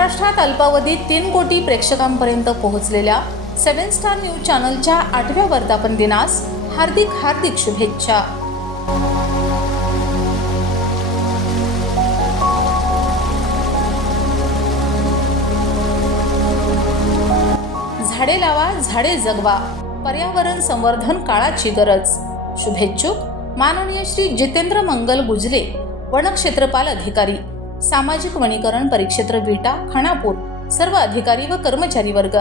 महाराष्ट्रात अल्पावधीत 3 कोटी प्रेक्षकांपर्यंत पोहोचलेल्या 7 स्टार न्यूज चॅनलच्या 8व्या वर्धापन दिनास हार्दिक शुभेच्छा। झाडे लावा, झाडे जगवा, पर्यावरण संवर्धन काळाची गरज। शुभेच्छुक माननीय श्री जितेंद्र मंगल गुजले, वनक्षेत्रपाल अधिकारी, सामाजिक वनीकरण परिक्षेत्र विटा, खानापूर, सर्व अधिकारी व कर्मचारी वर्ग।